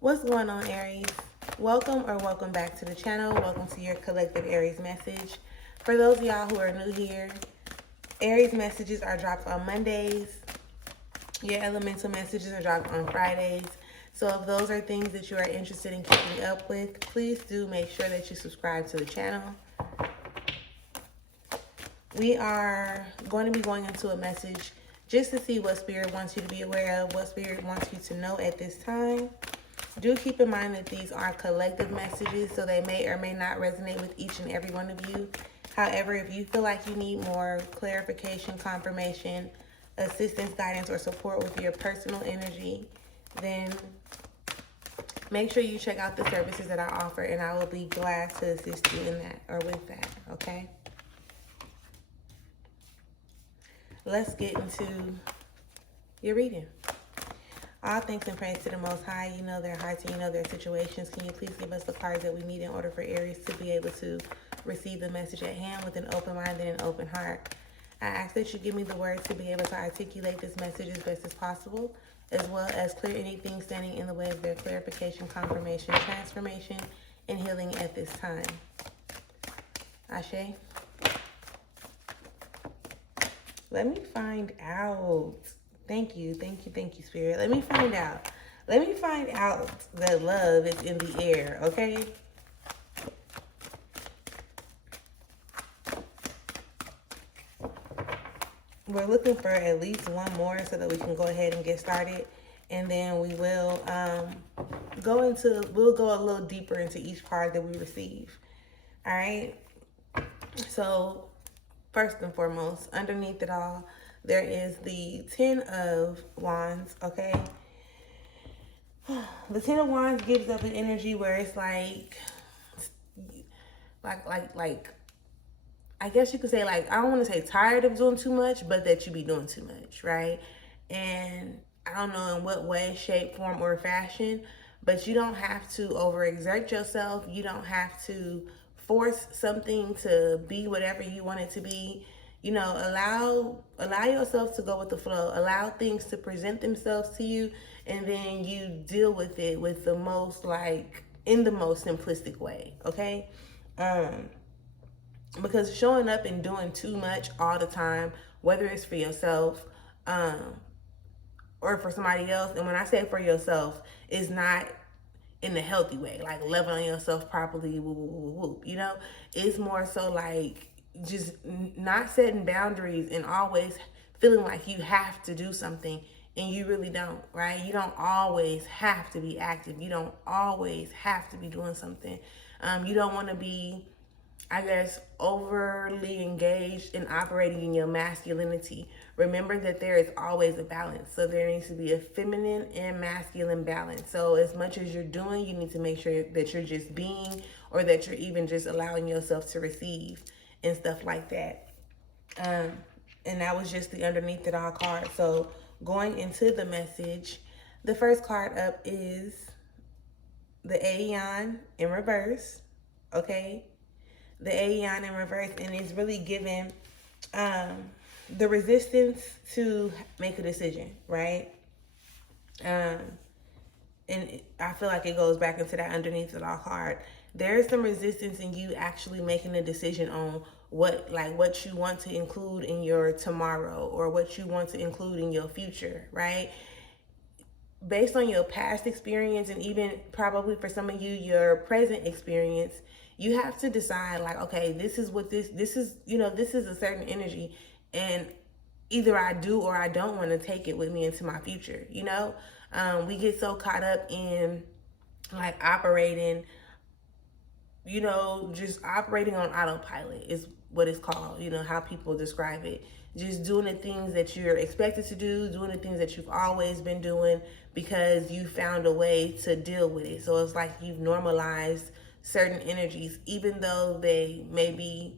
What's going on, Aries? Welcome back to the channel. Welcome to your collective Aries message. For those of y'all who are new here, Aries messages are dropped on Mondays. Your elemental messages are dropped on Fridays. So if those are things that you are interested in keeping up with, please do make sure that you subscribe to the channel. We are going to be going into a message just to see what Spirit wants you to be aware of, what Spirit wants you to know at this time. Do keep in mind that these are collective messages, so they may or may not resonate with each and every one of you. However, if you feel like you need more clarification, confirmation, assistance, guidance, or support with your personal energy, then make sure you check out the services that I offer, and I will be glad to assist you in that or with that, okay? Let's get into your reading. All thanks and praise to the Most High. You know their hearts and you know their situations. Can you please give us the cards that we need in order for Aries to be able to receive the message at hand with an open mind and an open heart? I ask that you give me the words to be able to articulate this message as best as possible, as well as clear anything standing in the way of their clarification, confirmation, transformation, and healing at this time. Ashe. Let me find out. Thank you, Spirit. Let me find out. Let me find out that love is in the air, okay? We're looking for at least one more so that we can go ahead and get started. And then we will we'll go a little deeper into each card that we receive. All right? So, first and foremost, underneath it all, there is the 10 of Wands, okay? The 10 of Wands gives up an energy where it's like, I guess you could say, like, I don't want to say tired of doing too much, but that you be doing too much, right? And I don't know in what way, shape, form, or fashion, but you don't have to overexert yourself. You don't have to force something to be whatever you want it to be. You know, allow yourself to go with the flow. Allow things to present themselves to you, and then you deal with it with the most, in the most simplistic way, okay? Because showing up and doing too much all the time, whether it's for yourself, or for somebody else, and when I say for yourself, is not in the healthy way, like leveling yourself properly, whoop, whoop, whoop, whoop, you know? It's more so like just not setting boundaries and always feeling like you have to do something and you really don't, right? You don't always have to be active. You don't always have to be doing something. You don't want to be, I guess, overly engaged in operating in your masculinity. Remember that there is always a balance. So there needs to be a feminine and masculine balance. So as much as you're doing, you need to make sure that you're just being, or that you're even just allowing yourself to receive and stuff like that. And that was just the underneath it all card. So going into the message, the first card up is the Aeon in reverse, okay? The Aeon in reverse, and it's really giving the resistance to make a decision, right? And I feel like it goes back into that underneath it all card. There is some resistance in you actually making a decision on what you want to include in your tomorrow, or what you want to include in your future, right? Based on your past experience, and even probably for some of you, your present experience, you have to decide, like, okay, this is a certain energy, and either I do or I don't want to take it with me into my future, you know? We get so caught up in like operating, just operating on autopilot is what it's called, how people describe it. Just doing the things that you're expected to do, doing the things that you've always been doing because you found a way to deal with it. So it's like you've normalized certain energies, even though they may be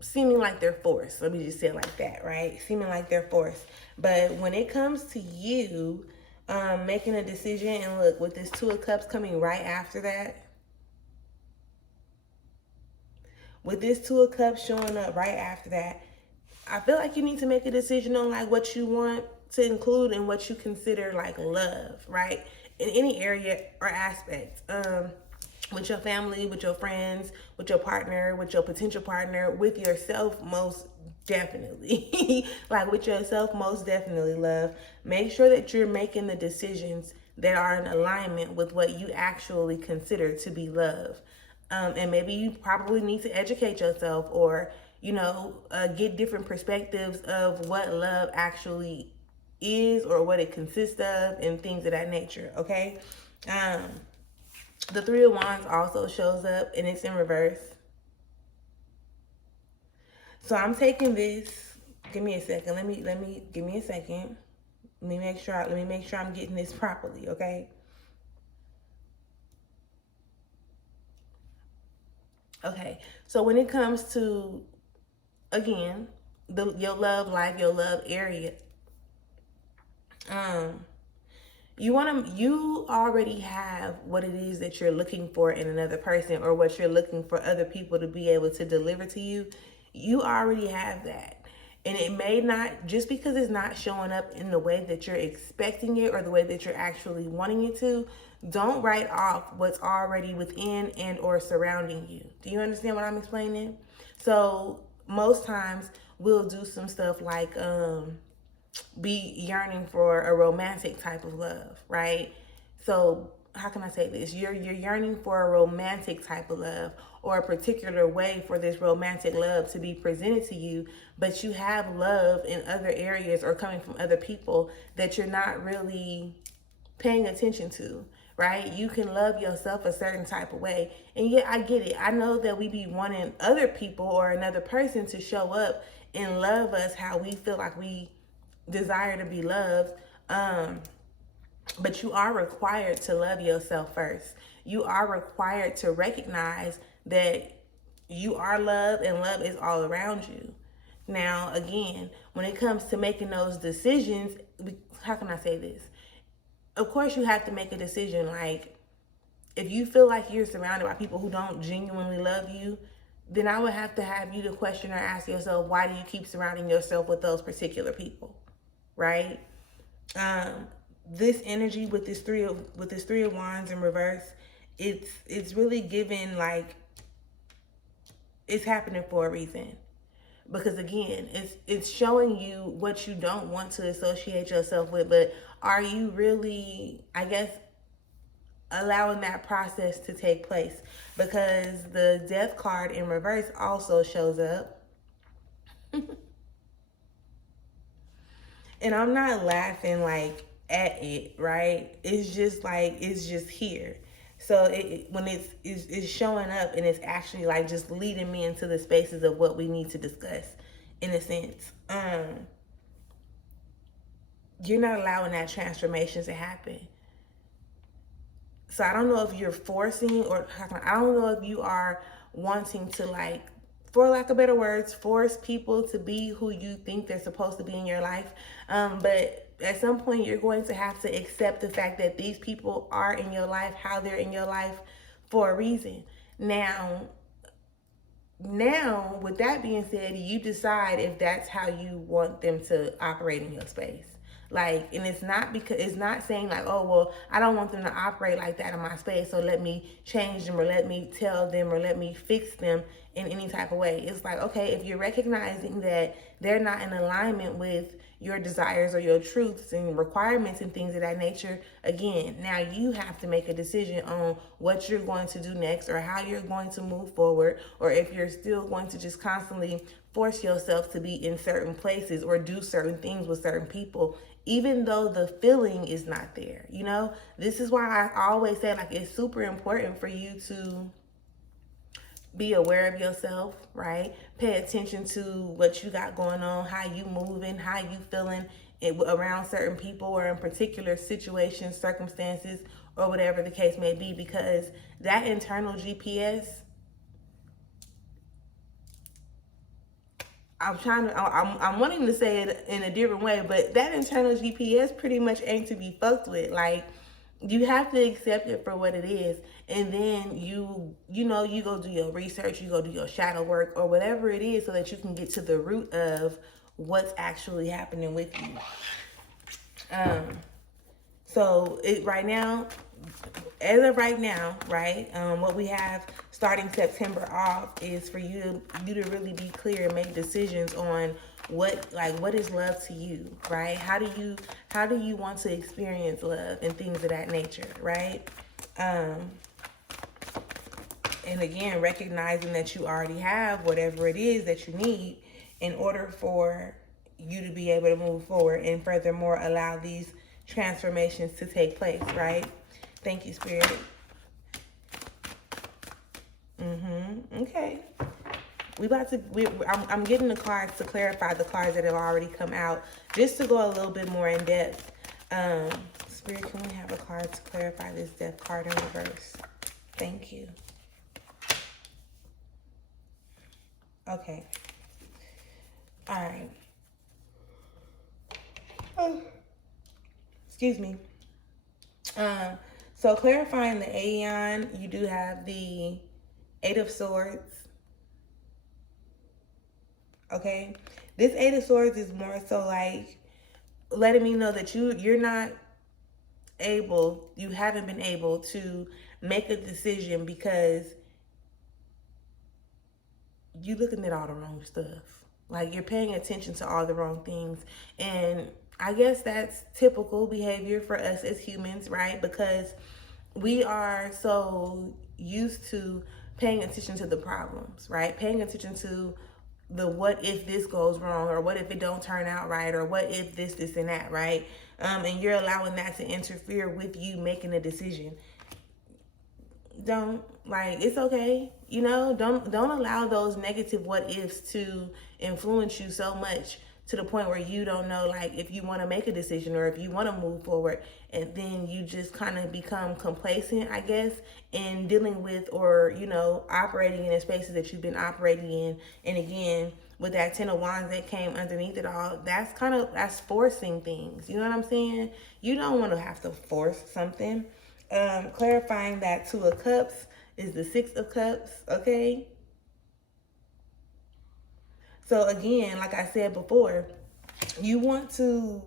seeming like they're forced. Let me just say it like that, right? Seeming like they're forced. But when it comes to you making a decision, and look, with this Two of Cups coming right after that, with this Two of Cups showing up right after that, I feel like you need to make a decision on like what you want to include in what you consider like love, right? In any area or aspect. With your family, with your friends, with your partner, with your potential partner, with yourself, most definitely. Like with yourself, most definitely, love. Make sure that you're making the decisions that are in alignment with what you actually consider to be love. And maybe you probably need to educate yourself or, get different perspectives of what love actually is or what it consists of and things of that nature, okay? Um, the Three of Wands also shows up and it's in reverse. So I'm taking this. Give me a second. Give me a second. Let me make sure I'm getting this properly, okay? Okay. So when it comes to, again, your love life, your love area, um you already have what it is that you're looking for in another person, or what you're looking for other people to be able to deliver to you. You already have that. And it may not, just because it's not showing up in the way that you're expecting it or the way that you're actually wanting it to, don't write off what's already within and or surrounding you. Do you understand what I'm explaining? So most times we'll do some stuff like be yearning for a romantic type of love, right? So how can I say this? You're yearning for a romantic type of love, or a particular way for this romantic love to be presented to you, but you have love in other areas or coming from other people that you're not really paying attention to, right? You can love yourself a certain type of way. And yeah, I get it. I know that we be wanting other people or another person to show up and love us how we feel like we desire to be loved. But you are required to love yourself first. You are required to recognize that you are loved and love is all around you. Now, again, when it comes to making those decisions, how can I say this? Of course, you have to make a decision. Like, if you feel like you're surrounded by people who don't genuinely love you, then I would have to have you to question or ask yourself, why do you keep surrounding yourself with those particular people, right? This energy with this three of wands in reverse, it's really giving like it's happening for a reason. Because again, it's showing you what you don't want to associate yourself with, but are you really, I guess, allowing that process to take place? Because the death card in reverse also shows up. And I'm not laughing like at it, right? It's just like it's just here. So when it's showing up and it's actually like just leading me into the spaces of what we need to discuss, in a sense. You're not allowing that transformation to happen. So I don't know if you're forcing, or I don't know if you are wanting to, like, for lack of better words, force people to be who you think they're supposed to be in your life. But at some point, you're going to have to accept the fact that these people are in your life, how they're in your life, for a reason. Now, with that being said, you decide if that's how you want them to operate in your space. Like, and it's not because it's not saying like, oh, well, I don't want them to operate like that in my space, so let me change them or let me tell them or let me fix them in any type of way. It's like, okay, if you're recognizing that they're not in alignment with your desires or your truths and requirements and things of that nature, again, now you have to make a decision on what you're going to do next, or how you're going to move forward, or if you're still going to just constantly force yourself to be in certain places or do certain things with certain people, even though the feeling is not there. This is why I always say, like, it's super important for you to be aware of yourself, right? Pay attention to what you got going on, how you moving, how you feeling around certain people or in particular situations, circumstances, or whatever the case may be, because that internal GPS, I'm wanting to say it in a different way, but that internal GPS pretty much ain't to be fucked with. Like, you have to accept it for what it is, and then you go do your research, you go do your shadow work or whatever it is, so that you can get to the root of what's actually happening with you. Um, so it right now, as of right now, right, what we have starting September off is for you to really be clear and make decisions on what is love to you, right? How do you want to experience love and things of that nature, right? Um, and again, recognizing that you already have whatever it is that you need in order for you to be able to move forward and furthermore allow these transformations to take place, right? Thank you, Spirit. Okay. I'm getting the cards to clarify the cards that have already come out, just to go a little bit more in depth. Spirit, can we have a card to clarify this death card in reverse? Thank you. Okay. All right. Oh, excuse me. So clarifying the Aeon, you do have the Eight of Swords. Okay. This Eight of Swords is more so like letting me know that you haven't been able to make a decision because you looking at all the wrong stuff. Like you're paying attention to all the wrong things. And I guess that's typical behavior for us as humans, right? Because we are so used to paying attention to the problems, right? Paying attention to the what if this goes wrong, or what if it don't turn out right, or what if this and that, right? And you're allowing that to interfere with you making a decision. Don't, like, it's okay, don't allow those negative what ifs to influence you so much to the point where you don't know, like, if you want to make a decision or if you want to move forward, and then you just kind of become complacent, I guess, in dealing with or operating in the spaces that you've been operating in. And again, with that 10 of Wands that came underneath it all, that's forcing things. You know what I'm saying? You don't want to have to force something. Clarifying that Two of Cups is the Six of Cups, okay? So again, like I said before, you want to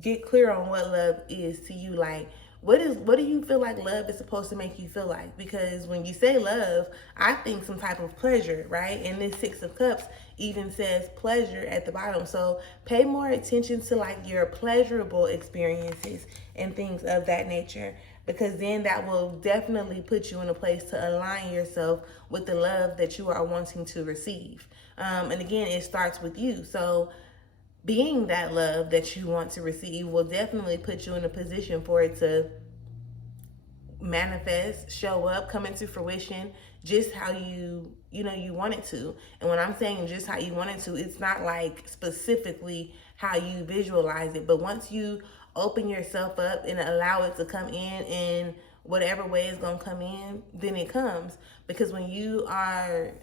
get clear on what love is to you. Like, what do you feel like love is supposed to make you feel like? Because when you say love, I think some type of pleasure, right? And this Six of Cups even says pleasure at the bottom. So pay more attention to like your pleasurable experiences and things of that nature, because then that will definitely put you in a place to align yourself with the love that you are wanting to receive. And again, it starts with you. So being that love that you want to receive will definitely put you in a position for it to manifest, show up, come into fruition just how you want it to. And when I'm saying just how you want it to, it's not like specifically how you visualize it, but once you open yourself up and allow it to come in whatever way it's going to come in, then it comes. Because when you are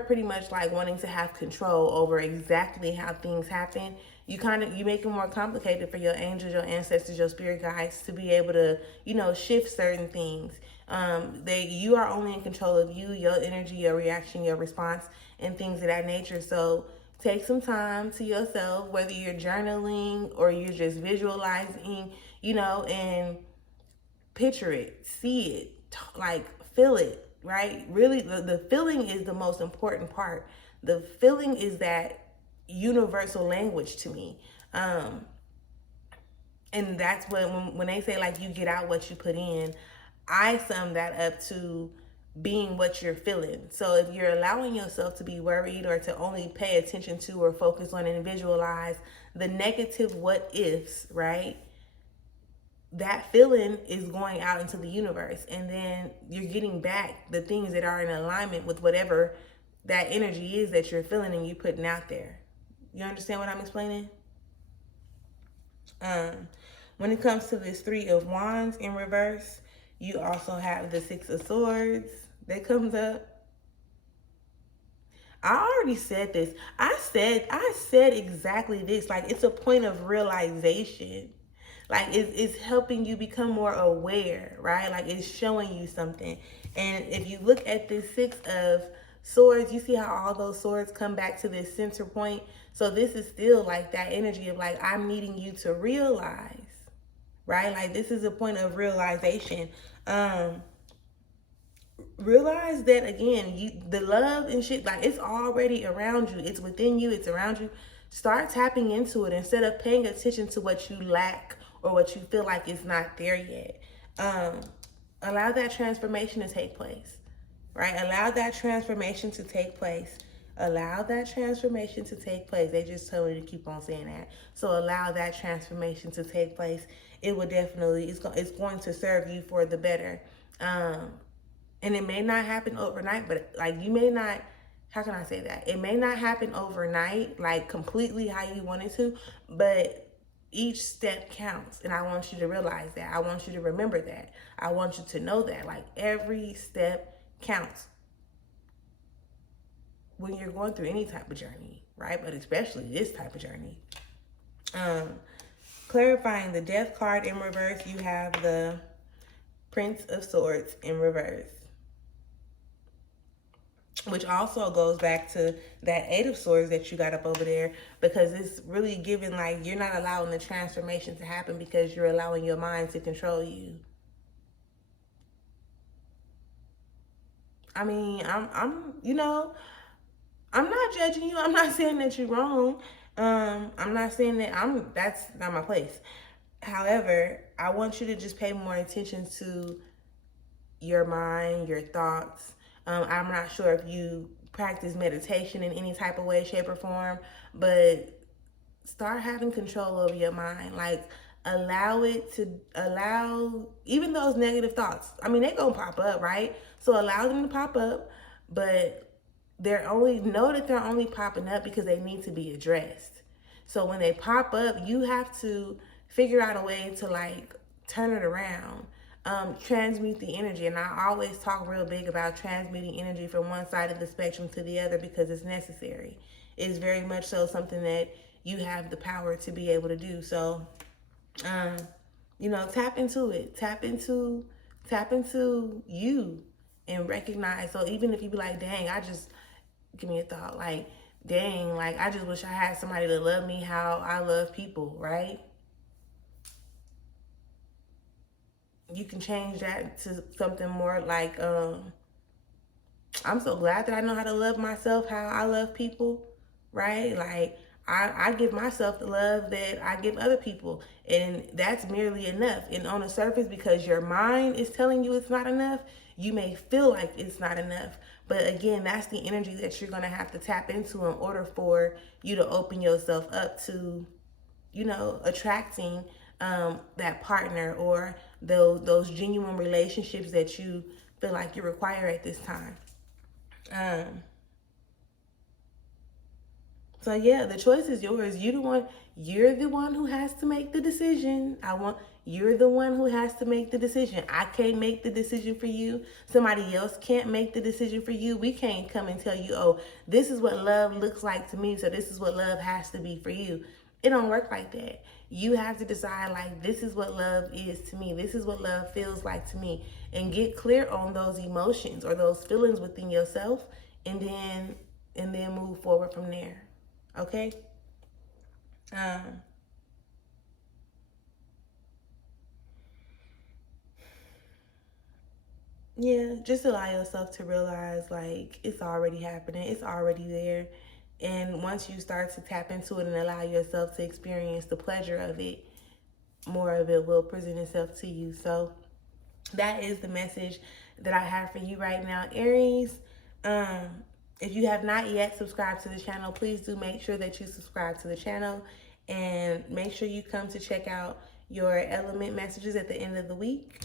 pretty much like wanting to have control over exactly how things happen, you make it more complicated for your angels, your ancestors, your spirit guides to be able to, shift certain things. You are only in control of you, your energy, your reaction, your response, and things of that nature. So take some time to yourself, whether you're journaling or you're just visualizing, and picture it, see it, like feel it. Right? Really, the feeling is the most important part. The feeling is that universal language to me. And that's when they say like you get out what you put in, I sum that up to being what you're feeling. So if you're allowing yourself to be worried or to only pay attention to or focus on and visualize the negative what ifs, right? That feeling is going out into the universe, and then you're getting back the things that are in alignment with whatever that energy is that you're feeling and you putting out there. You understand what I'm explaining? When it comes to this Three of Wands in reverse, you also have the Six of Swords that comes up. I already said this. I said exactly this. Like, it's a point of realization. Like, it's helping you become more aware, right? Like, it's showing you something. And if you look at this Six of swords, you see how all those swords come back to this center point? So this is still like that energy of like, I'm needing you to realize, right? Like this is a point of realization. Realize that again, the love and shit, like it's already around you. It's within you, it's around you. Start tapping into it instead of paying attention to what you lack or what you feel like is not there yet. Allow that transformation to take place, right? Allow that transformation to take place. Allow that transformation to take place. They just told me to keep on saying that. So allow that transformation to take place. It will definitely, it's going to serve you for the better. And it may not happen overnight, but like you may not, how can I say that? It may not happen overnight, like completely how you want it to, but each step counts. And I want you to realize that. I want you to remember that. I want you to know that. Like every step counts when you're going through any type of journey, right? But especially this type of journey. Clarifying the Death card in reverse, you have the Prince of Swords in reverse, which also goes back to that Eight of Swords that you got up over there, because it's really giving like you're not allowing the transformation to happen because you're allowing your mind to control you. I mean, I'm not judging you. I'm not saying that you're wrong. I'm not saying that that's not my place. However, I want you to just pay more attention to your mind, your thoughts. I'm not sure if you practice meditation in any type of way, shape, or form, but start having control over your mind. Like allow even those negative thoughts. I mean, they're gonna pop up, right? So allow them to pop up, but they're only popping up because they need to be addressed. So when they pop up, you have to figure out a way to like turn it around. Transmute the energy. And I always talk real big about transmuting energy from one side of the spectrum to the other because it's necessary. It's very much so something that you have the power to be able to do. So, tap into it. Tap into you and recognize. So even if you be like, dang, give me a thought. Like, dang, like I just wish I had somebody to love me how I love people, right? You can change that to something more like, I'm so glad that I know how to love myself how I love people, right? Like, I give myself the love that I give other people. And that's merely enough. And on the surface, because your mind is telling you it's not enough, you may feel like it's not enough. But again, that's the energy that you're going to have to tap into in order for you to open yourself up to, attracting that partner or those genuine relationships that you feel like you require at this time. So yeah, the choice is yours. You're the one who has to make the decision. You're the one who has to make the decision. I can't make the decision for you. Somebody else can't make the decision for you. We can't come and tell you, oh, this is what love looks like to me, so this is what love has to be for you. It don't work like that. You have to decide, like, this is what love is to me. This is what love feels like to me. And get clear on those emotions or those feelings within yourself, and then move forward from there. Okay? Yeah, just allow yourself to realize like it's already happening. It's already there. And once you start to tap into it and allow yourself to experience the pleasure of it, more of it will present itself to you. So that is the message that I have for you right now, Aries. If you have not yet subscribed to the channel, please do make sure that you subscribe to the channel and make sure you come to check out your element messages at the end of the week.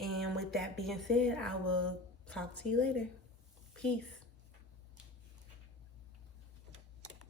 And with that being said, I will talk to you later. Peace.